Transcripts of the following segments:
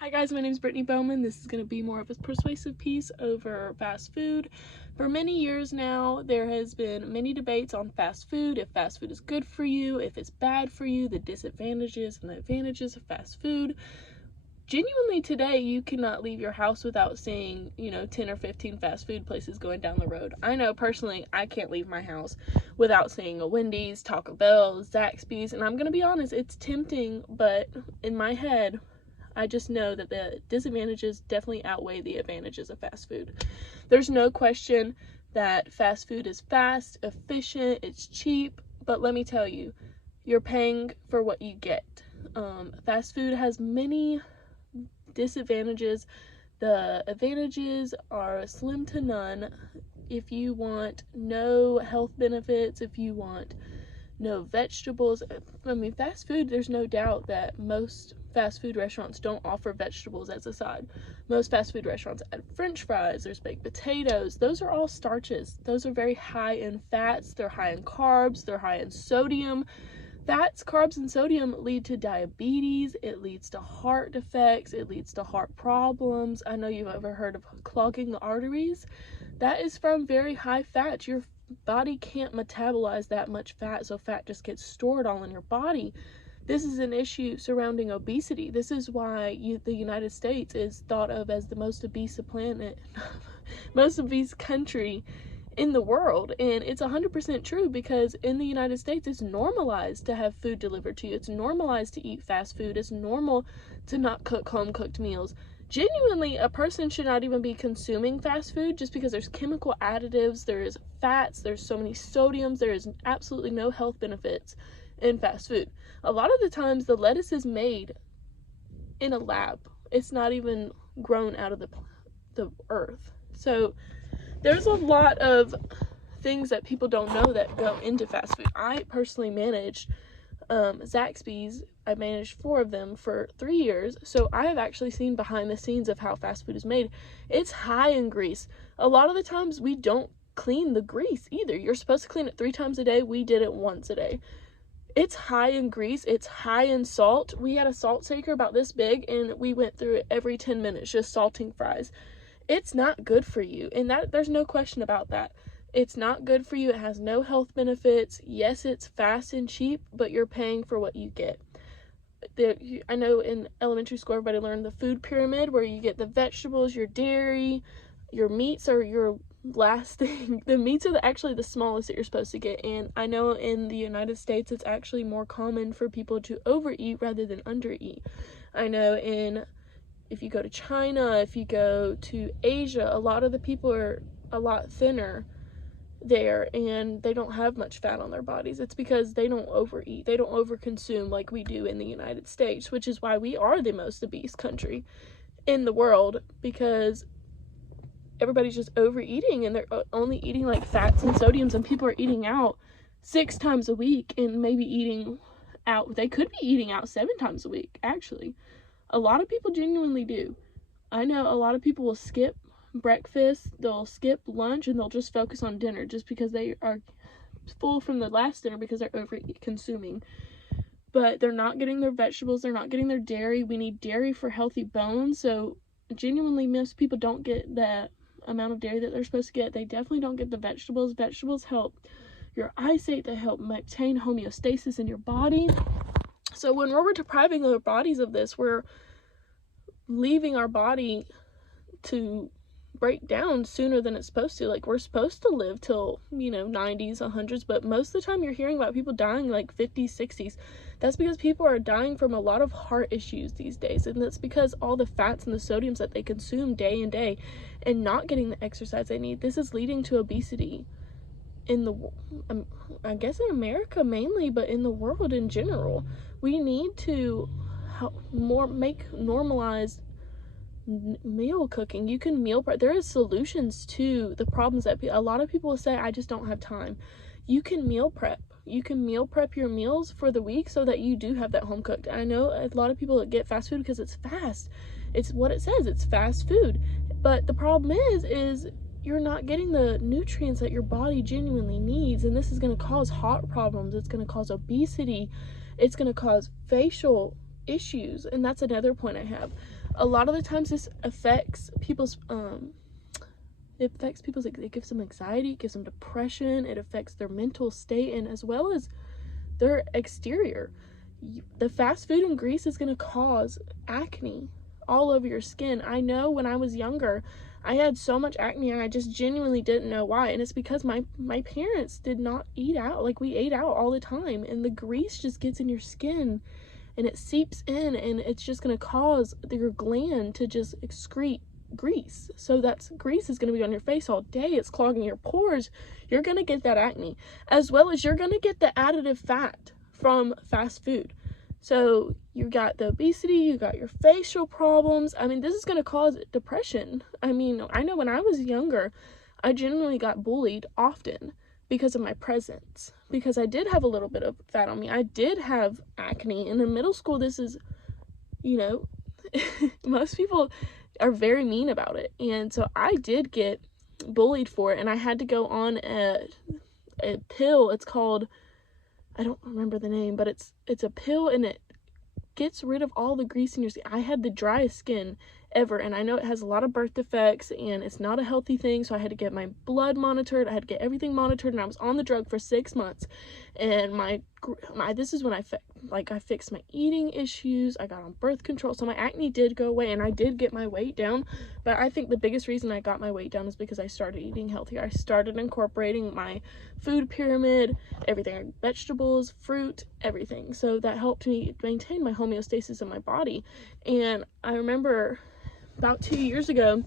Hi guys, my name is Brittany Bowman. This is going to be more of a persuasive piece over fast food. For many years now, there has been many debates on fast food, if fast food is good for you, if it's bad for you, the disadvantages and the advantages of fast food. Genuinely today, you cannot leave your house without seeing, 10 or 15 fast food places going down the road. I know personally, I can't leave my house without seeing a Wendy's, Taco Bell, Zaxby's, and I'm going to be honest, it's tempting, but in my head, I just know that the disadvantages definitely outweigh the advantages of fast food. There's no question that fast food is fast, efficient, it's cheap, but let me tell you, you're paying for what you get. Fast food has many disadvantages. The advantages are slim to none. If you want no health benefits, if you want no vegetables, fast food, there's no doubt that most fast food restaurants don't offer vegetables as a side. Most fast food restaurants add french fries, there's baked potatoes. Those are all starches. Those are very high in fats, they're high in carbs, they're high in sodium. Fats, carbs, and sodium lead to diabetes, it leads to heart defects, it leads to heart problems. I know you've ever heard of clogging the arteries. That is from very high fats. Your body can't metabolize that much fat, so fat just gets stored all in your body. This is an issue surrounding obesity. This is why the United States is thought of as the most obese most obese country in the world. And it's 100% true, because in the United States, it's normalized to have food delivered to you. It's normalized to eat fast food. It's normal to not cook home-cooked meals. Genuinely, a person should not even be consuming fast food just because there's chemical additives, there's fats, there's so many sodiums, there is absolutely no health benefits in fast food. A lot of the times the lettuce is made in a lab. It's not even grown out of the earth. So there's a lot of things that people don't know that go into fast food. I personally managed Zaxby's. I managed 4 of them for 3 years, so I have actually seen behind the scenes of how fast food is made. It's high in grease. A lot of the times we don't clean the grease either. You're supposed to clean it 3 times a day. We did it once a day. It's high in grease. It's high in salt. We had a salt shaker about this big, and we went through it every 10 minutes just salting fries. It's not good for you, and there's no question about that. It's not good for you. It has no health benefits. Yes, it's fast and cheap, but you're paying for what you get. I know in elementary school everybody learned the food pyramid, where you get the vegetables, your dairy, your meats are your last thing. The meats are actually the smallest that you're supposed to get, and I know in the United States it's actually more common for people to overeat rather than undereat. I know if you go to China, if you go to Asia, a lot of the people are a lot thinner there, and they don't have much fat on their bodies. It's because they don't overeat. They don't overconsume like we do in the United States, which is why we are the most obese country in the world, because everybody's just overeating, and they're only eating like fats and sodiums, and people are eating out 6 times a week, and maybe eating out, they could be eating out 7 times a week, actually. A lot of people genuinely do. I know a lot of people will skip breakfast, they'll skip lunch, and they'll just focus on dinner just because they are full from the last dinner because they're over consuming. But they're not getting their vegetables, they're not getting their dairy. We need dairy for healthy bones, so genuinely most people don't get that amount of dairy that they're supposed to get. They definitely don't get the vegetables. Vegetables help your eyesight, they help maintain homeostasis in your body. So when we're depriving our bodies of this, we're leaving our body to break down sooner than it's supposed to. Like, we're supposed to live till 90s, 100s, but most of the time you're hearing about people dying like 50s, 60s. That's because people are dying from a lot of heart issues these days, and that's because all the fats and the sodiums that they consume day and day and not getting the exercise they need. This is leading to obesity in I guess in America mainly, but in the world in general. We need to make normalized meal cooking. You can meal prep. There is solutions to the problems that a lot of people say, I just don't have time. You can meal prep. You can meal prep your meals for the week so that you do have that home cooked. I know a lot of people get fast food because it's fast. It's what it says, it's fast food. But the problem is you're not getting the nutrients that your body genuinely needs, and this is going to cause heart problems. It's going to cause obesity. It's going to cause facial issues, and that's another point I have. a lot of the times this affects people's it gives them anxiety, it gives them depression, it affects their mental state, and as well as their exterior. The fast food and grease is going to cause acne all over your skin. I know when I was younger, I had so much acne and I just genuinely didn't know why. And it's because my parents did not eat out. Like, we ate out all the time, and the grease just gets in your skin and it seeps in, and it's just going to cause your gland to just excrete grease. So that's grease is going to be on your face all day. It's clogging your pores. You're going to get that acne, as well as you're going to get the additive fat from fast food. So you got the obesity, you got your facial problems. I mean, this is going to cause depression. I mean, I know when I was younger, I genuinely got bullied often because of my presence, because I did have a little bit of fat on me. I did have acne. And in middle school, this is, you know, most people are very mean about it. And so I did get bullied for it, and I had to go on a pill. It's called, I don't remember the name, but it's a pill, and it gets rid of all the grease in your skin. I had the driest skin ever, and I know it has a lot of birth defects, and it's not a healthy thing, so I had to get my blood monitored. I had to get everything monitored, and I was on the drug for 6 months. And this is when I fixed my eating issues. I got on birth control, so my acne did go away, and I did get my weight down. But I think the biggest reason I got my weight down is because I started eating healthier. I started incorporating my food pyramid, everything, vegetables, fruit, everything. So that helped me maintain my homeostasis in my body. And I remember about 2 years ago,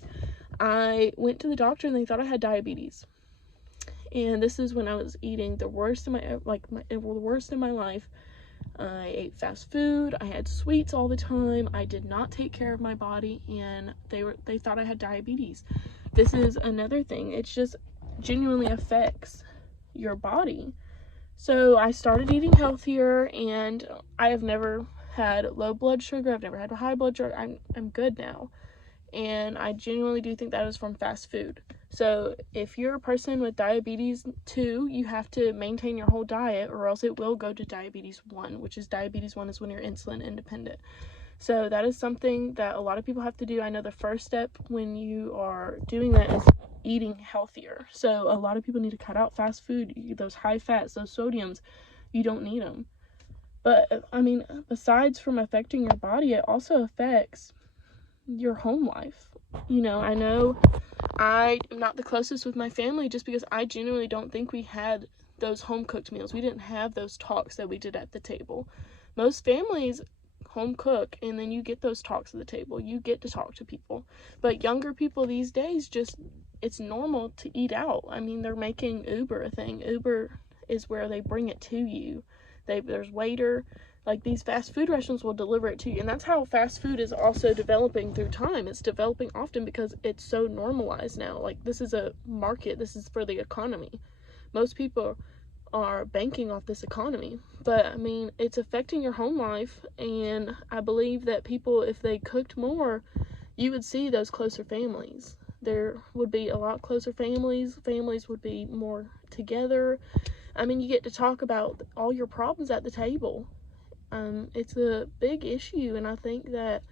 I went to the doctor and they thought I had diabetes. And this is when I was eating the worst in my life. I ate fast food. I had sweets all the time. I did not take care of my body, and they thought I had diabetes. This is another thing. It just genuinely affects your body. So I started eating healthier, and I have never had low blood sugar. I've never had high blood sugar. I'm good now. And I genuinely do think that is from fast food. So if you're a person with diabetes 2, you have to maintain your whole diet, or else it will go to diabetes 1, which is diabetes 1 is when you're insulin independent. So that is something that a lot of people have to do. I know the first step when you are doing that is eating healthier. So a lot of people need to cut out fast food, those high fats, those sodiums. You don't need them. But I mean, besides from affecting your body, it also affects your home life. You know, I know I am not the closest with my family just because I genuinely don't think we had those home cooked meals. We didn't have those talks that we did at the table. Most families home cook, and then you get those talks at the table. You get to talk to people. But younger people these days, it's normal to eat out. I mean, they're making Uber a thing. Uber is where they bring it to you. There's waiter. Like, these fast food restaurants will deliver it to you. And that's how fast food is also developing through time. It's developing often because it's so normalized now. Like, this is a market. This is for the economy. Most people are banking off this economy. But, I mean, it's affecting your home life. And I believe that people, if they cooked more, you would see those closer families. There would be a lot closer families. Families would be more together. I mean, you get to talk about all your problems at the table. It's a big issue, and I think that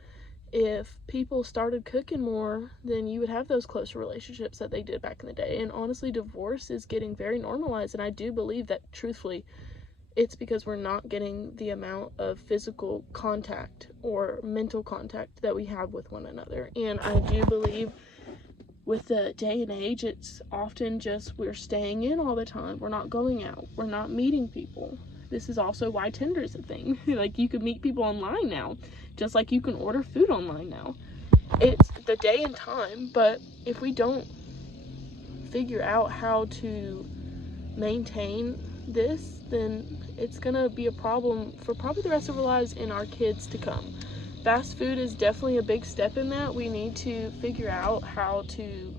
if people started cooking more, then you would have those closer relationships that they did back in the day. And honestly, divorce is getting very normalized, and I do believe that, truthfully, it's because we're not getting the amount of physical contact or mental contact that we have with one another. And I do believe with the day and age, it's often just we're staying in all the time. We're not going out. We're not meeting people. This is also why Tinder is a thing. Like, you can meet people online now, just like you can order food online now. It's the day and time, but if we don't figure out how to maintain this, then it's gonna be a problem for probably the rest of our lives and our kids to come. Fast food is definitely a big step in that. We need to figure out how to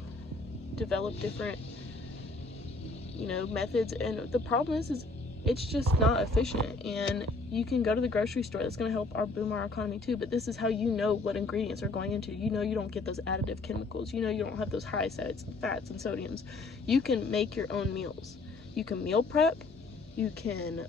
develop different, methods. And the problem is it's just not efficient. And you can go to the grocery store. That's going to help boom our economy too. But this is how you know what ingredients are going into. You don't get those additive chemicals. You don't have those high fats and sodiums. You can make your own meals. You can meal prep. You can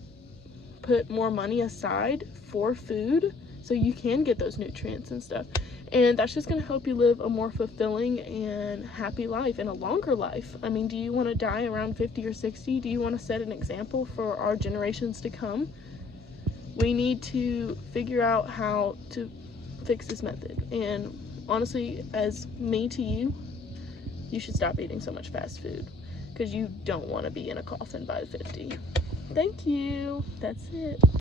put more money aside for food so you can get those nutrients and stuff. And that's just going to help you live a more fulfilling and happy life and a longer life. I mean, do you want to die around 50 or 60? Do you want to set an example for our generations to come? We need to figure out how to fix this method. And honestly, as me to you, you should stop eating so much fast food, because you don't want to be in a coffin by 50. Thank you. That's it.